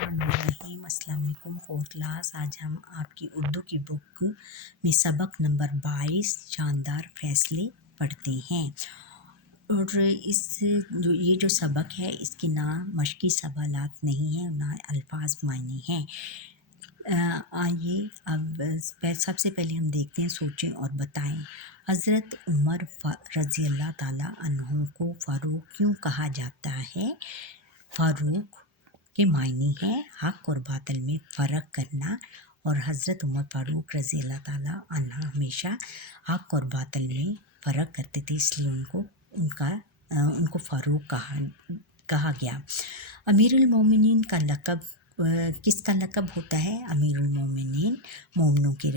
बिस्मिल्लाहिर्रहमानिर्रहीम। अस्सलाम वालेकुम फोर्थ क्लास। आज हम आपकी उर्दू की बुक में सबक नंबर 22 शानदार फैसले पढ़ते हैं। और ये जो सबक है इसके ना मशकी सवालात नहीं हैं ना अल्फाज मायने हैं। आइए अब सबसे पहले हम देखते हैं, सोचें और बताएं। हज़रत उमर रज़ी अल्लाह ताला अन्हु को फ़ारूक क्यों कहा जाता है? फ़ारूक के मायने हैं हक़ और बातिल में फ़र्क करना, और हज़रत उमर फ़ारूक रज़ी अल्लाह ताला अन्हा हमेशा हक़ और बातिल में फ़र्क करते थे, इसलिए उनको फ़ारूक कहा गया। अमीरुल मोमिनीन का लक़ब किसका लक़ब होता है? अमीरुल मोमिनीन मोमिनों के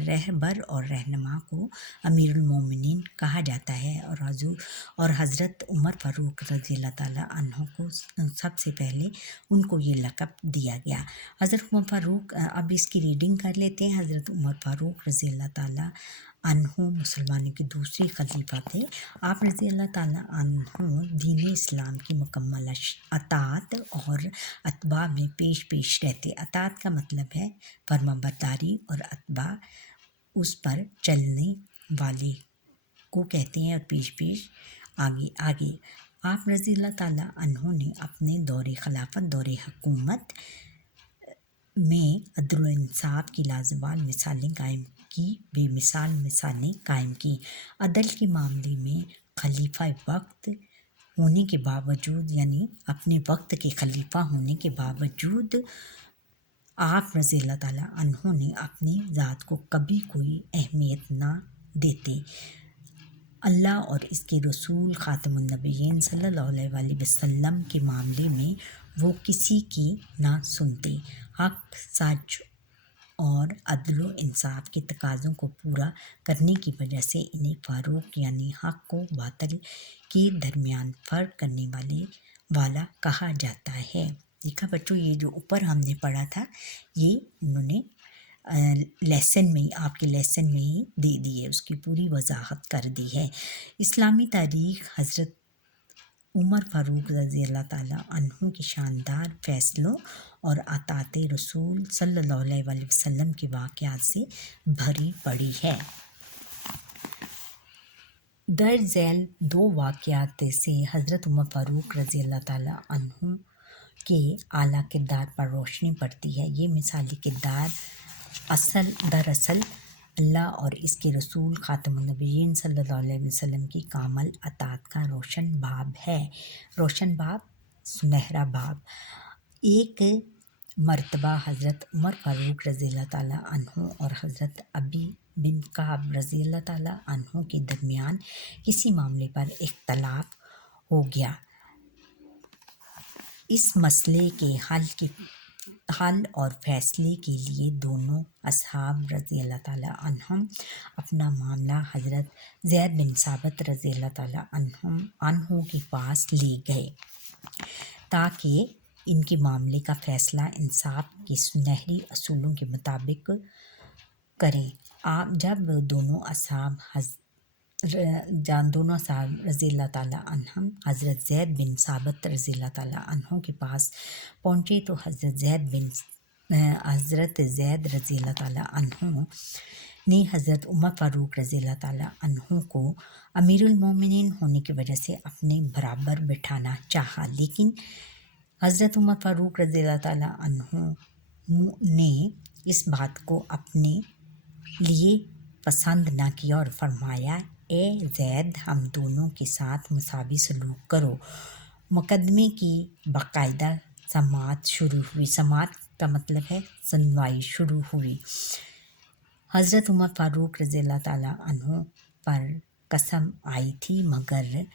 रहबर और रहनुमा को अमीरुल मोमिनीन कहा जाता है। और हज़रत उमर फ़ारूक रज़ी अल्लाह ताला अन्हु को सबसे पहले उनको ये लक़ब दिया गया। हज़रत उमर फ़ारूक, अब इसकी रीडिंग कर लेते हैं। हज़रत उमर फ़ारूक रज़ी अल्लाह ताला अन्हु मुसलमानों के दूसरे खलीफा थे। आप रज़ी अल्लाह ताला अन्हु दीन इस्लाम की मुकम्मल अतात और अतबा में पेश रहते। अतात का मतलब है फरमाबरदारी और अतबा उस पर चलने वाले को कहते हैं, और पेश आगे। आप रज़ी अल्लाह ताला अन्हु ने अपने दौरे खिलाफत, दौरे हुकूमत में अदल इंसाफ की लाजवाब मिसालें कायम की, बेमिसाल मिसालें कायम की। अदल के मामले में खलीफा वक्त होने के बावजूद, यानी अपने वक्त के खलीफा होने के बावजूद, आप रज़ी अल्लाह ताला अन्हु ने अपनी ज़ात को कभी कोई अहमियत ना देते। अल्लाह और इसके रसूल ख़ातमुन नबिय्यीन सल्लल्लाहु अलैहि वसल्लम के मामले में वो किसी की ना सुनते। हक़, सच और अदल इंसाफ के तकाज़ों को पूरा करने की वजह से इन्हें फ़ारूक यानी हक़ व बातिल के दरमियान फ़र्क करने वाला कहा जाता है। देखा बच्चों, ये जो ऊपर हमने पढ़ा था ये उन्होंने आपके लेसन में ही दे दी है, उसकी पूरी वजाहत कर दी है। इस्लामी तारीख़ हज़रत उमर फ़ारूक रज़ी अल्लाह ताला अन्हु के शानदार फ़ैसलों और अतात रसूल सल्लल्लाहु अलैहि वसल्लम के वाक़यात से भरी पड़ी है। दर्ज झैल दो वाक़यात से हज़रत उमर फ़ारूक रज़ी अल्लाह ताला अन्हु के आला किरदार पर रोशनी पड़ती है। ये मिसाली किरदार दरअसल अल्लाह और इसके रसूल ख़ातमुन नबिय्यीन सल्लल्लाहु अलैहि वसल्लम की कामल अतात का रोशन बाब है। रोशन बाब, सुनहरा बाब। एक मर्तबा हज़रत उमर फ़ारूक रज़ी अल्लाह ताला अन्हु और हज़रत अबी बिन काब रज़ी अल्लाह ताला अन्हु के दरमियान किसी मामले पर इख्तलाफ हो गया। इस मसले के हल और फैसले के लिए दोनों असहाब रज़ी अल्लाह ताला अन्हुम अपना मामला हज़रत ज़ैद बिन साबित रज़ी अल्लाह ताला अन्हु के पास ले गए ताकि इनके मामले का फ़ैसला इंसाफ के सुनहरी असूलों के मुताबिक करें। जब दोनों असहाब रज़ी अल्लाह ताला अन्हुम हज़रत ज़ैद बिन साबित रज़ी अल्लाह ताला अन्हु के पास पहुँचे तो हज़रत ज़ैद रज़ी अल्लाह ताला अन्हु ने हज़रत उमर फ़ारूक रज़ी अल्लाह ताला अन्हु को अमीरुल मोमिनीन होने की वजह से अपने बराबर बिठाना चाहा, लेकिन हज़रत उमर फ़ारूक रज़ी अल्लाह ताला अन्हु ने इस बात को अपने लिए पसंद न किया और फरमाया, ए ज़ैद, हम दोनों के साथ मुसावी सलूक करो। मुकदमे की बाकायदा समाअत शुरू हुई। समाअत का मतलब है सुनवाई शुरू हुई। हज़रत उमर फ़ारूक रज़ी अल्लाह ताला अन्हु पर कसम आई थी, मगर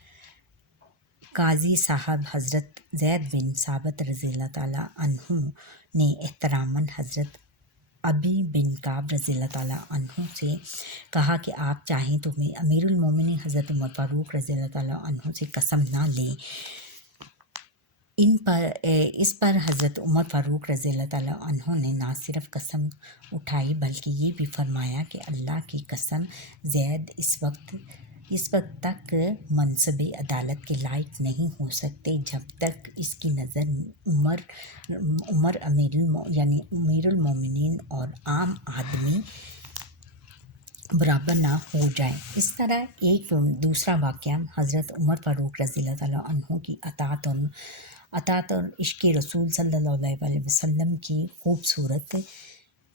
काजी साहब हज़रत ज़ैद बिन साबित रज़ी अल्लाह ताला अन्हु ने एहतरामन हज़रत अबी बिन काब रज़ी अल्लाह ताला अन्हु से कहा कि आप चाहें तो मैं अमीरुल मोमिनीन हज़रत उमर फ़ारूक रज़ी अल्लाह ताला अन्हु से कसम ना लें। इस पर हज़रत उमर फ़ारूक रज़ी अल्लाह ताला अन्हु ने ना सिर्फ कसम उठाई बल्कि ये भी फरमाया कि अल्लाह की कसम, ज़ैद इस वक्त اس وقت تک منصب عدالت کے لائق نہیں ہو سکتے جب تک اس کی نظر عمر یعنی امیر المومنین اور عام آدمی برابر نہ ہو جائے۔ اس طرح ایک دوسرا واقعہ حضرت عمر فاروق رضی اللہ تعالیٰ عنہ کی اطاعت اور عشق رسول صلی اللہ علیہ وسلم کی خوبصورت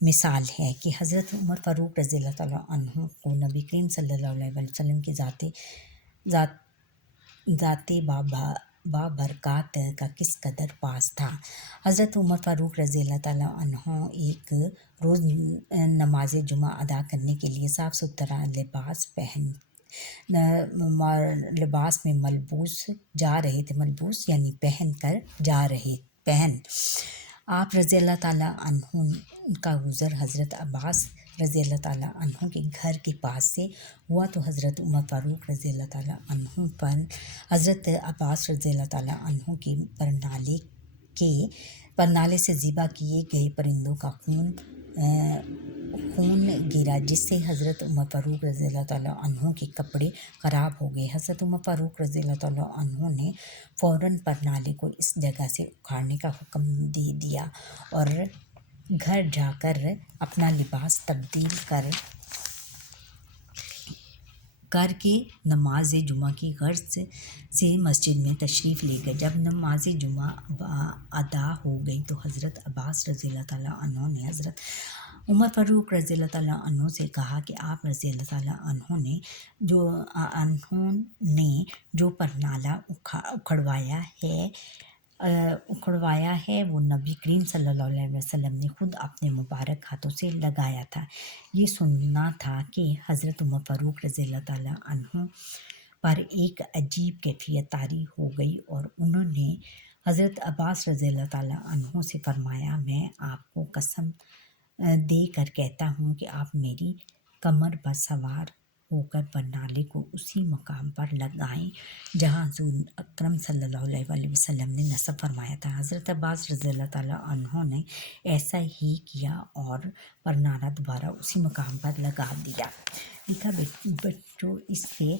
مثال ہے کہ حضرت عمر فاروق رضی اللہ تعالیٰ عنہ کو نبی کریم صلی اللہ علیہ وسلم کے ذات بابرکات کا کس قدر پاس تھا۔ حضرت عمر فاروق رضی اللہ تعالیٰ عنہ ایک روز نماز جمعہ ادا کرنے کے لیے صاف ستھرا لباس میں ملبوس یعنی پہن آپ رضی اللہ تعالیٰ عنہ کا گزر حضرت عباس رضی اللہ تعالیٰ عنہ کے گھر کے پاس سے ہوا تو حضرت عمر فاروق رضی اللہ تعالیٰ عنہ پر حضرت عباس رضی اللہ تعالیٰ عنہ کے پرنالے سے ذبح کیے گئے پرندوں کا خون گرا، جس سے حضرت عمر فاروق رضی اللہ تعالیٰ عنہ کے کپڑے خراب ہو گئے۔ حضرت عمر فاروق رضی اللہ تعالیٰ عنہ نے فوراً پرنالے کو اس جگہ سے اکھاڑنے کا حکم دے دیا اور گھر جا کر اپنا لباس تبدیل کر کے نماز جمعہ کی غرض سے مسجد میں تشریف لے گئے۔ جب نماز جمعہ ادا ہو گئی تو حضرت عباس رضی اللہ تعالیٰ عنہ نے حضرت عمر فاروق رضی اللہ تعالیٰ عنہ سے کہا کہ آپ رضی اللہ تعالیٰ عنہ نے جو پرنالہ اکھڑوایا ہے وہ نبی کریم صلی اللہ علیہ وسلم نے خود اپنے مبارک ہاتھوں سے لگایا تھا۔ یہ سننا تھا کہ حضرت عمر فاروق رضی اللہ تعالیٰ عنہ پر ایک عجیب کیفیت طاری ہو گئی اور انہوں نے حضرت عباس رضی اللہ تعالیٰ عنہ سے فرمایا، میں آپ کو قسم دے کر کہتا ہوں کہ آپ میری کمر پر سوار ہو کر پرنالے کو اسی مقام پر لگائیں جہاں حضور اکرم صلی اللہ علیہ وسلم نے نصب فرمایا تھا۔ حضرت عباس رضی اللہ تعالیٰ عنہ نے ایسا ہی کیا اور پرنالہ دوبارہ اسی مقام پر لگا دیا۔ دیکھا بچوں، اس سے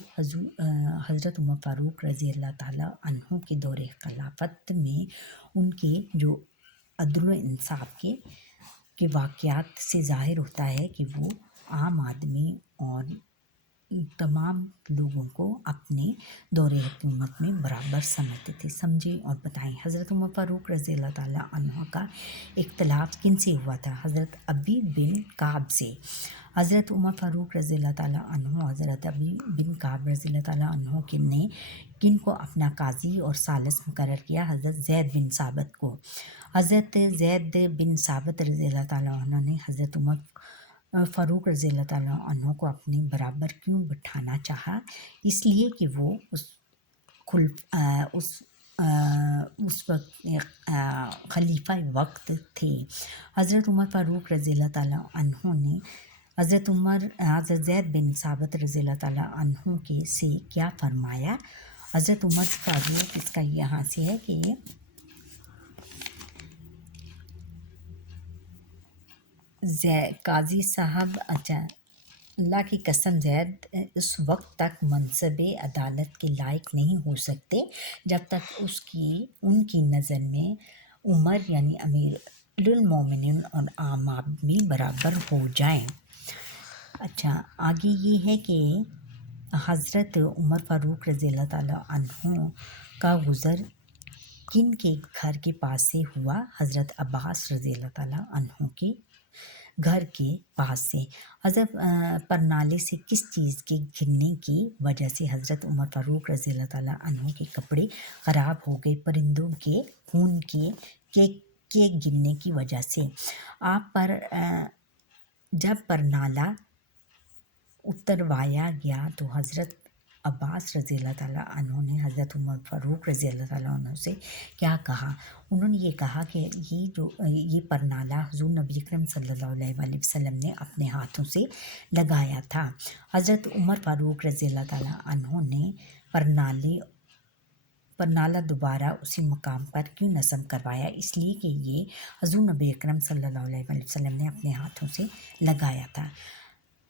حضرت عمر فاروق رضی اللہ تعالیٰ عنہ کے دور خلافت میں ان کے جو عدل و انصاف کے واقعات سے ظاہر ہوتا ہے کہ وہ عام آدمی اور تمام لوگوں کو اپنے دور حکومت میں برابر سمجھتے تھے۔ سمجھیں اور بتائیں، حضرت عمر فاروق رضی اللہ تعالیٰ عنہ کا اختلاف کن سے ہوا تھا؟ حضرت ابی بن کعب سے۔ حضرت عمر فاروق رضی اللہ تعالیٰ عنہ حضرت ابی بن کعب رضی اللہ تعالیٰ عنہ نے کن کو اپنا قاضی اور ثالث مقرر کیا؟ حضرت زید بن ثابت کو۔ حضرت زید بن ثابت رضی اللہ تعالیٰ عنہ نے حضرت عمر فاروق رضی اللہ تعالیٰ عنہ کو اپنے برابر کیوں بٹھانا چاہا؟ اس لیے کہ وہ اس وقت خلیفہ وقت تھے۔ حضرت عمر فاروق رضی اللہ تعالیٰ عنہ نے حضرت زید بن ثابت رضی اللہ تعالیٰ عنہ سے کیا فرمایا؟ حضرت عمر فاروق، اس کا یہاں سے ہے کہ قاضی صاحب، اللہ کی قسم زید اس وقت تک منصب عدالت کے لائق نہیں ہو سکتے جب تک ان کی نظر میں عمر یعنی امیر المومنین اور عام آدمی برابر ہو جائیں۔ آگے یہ ہے کہ حضرت عمر فاروق رضی اللہ تعالیٰ عنہ کا گزر کن کے گھر کے پاس سے ہوا؟ حضرت عباس رضی اللہ تعالیٰ عنہ کے گھر کے پاس سے۔ حضرت پرنالے سے کس چیز کے گرنے کی وجہ سے حضرت عمر فاروق رضی اللہ تعالیٰ عنہ کے کپڑے خراب ہو گئے؟ پرندوں کے خون کے گرنے کی وجہ سے۔ آپ پر جب پرنالہ اتروایا گیا تو حضرت عباس رضی اللہ تعالیٰ عنہ نے حضرت عمر فاروق رضی اللہ تعالیٰ عنہ سے کیا کہا؟ انہوں نے یہ کہا کہ یہ پرنالہ حضور نبی اکرم صلی اللہ علیہ وسلم نے اپنے ہاتھوں سے لگایا تھا۔ حضرت عمر فاروق رضی اللہ تعالیٰ عنہ نے پرنالہ دوبارہ اسی مقام پر کیوں نصب کروایا؟ اس لیے کہ یہ حضور نبی اکرم صلی اللہ علیہ وسلم نے اپنے ہاتھوں سے لگایا تھا۔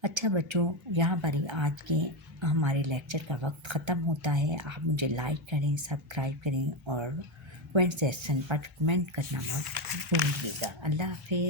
اچھا بچوں، یہاں پر ہی آج کے ہمارے لیکچر کا وقت ختم ہوتا ہے. آپ مجھے لائک کریں، سبسکرائب کریں اور کومنٹ سیکشن پر کمنٹ کرنا مت بھولیے گا. اللہ حافظ.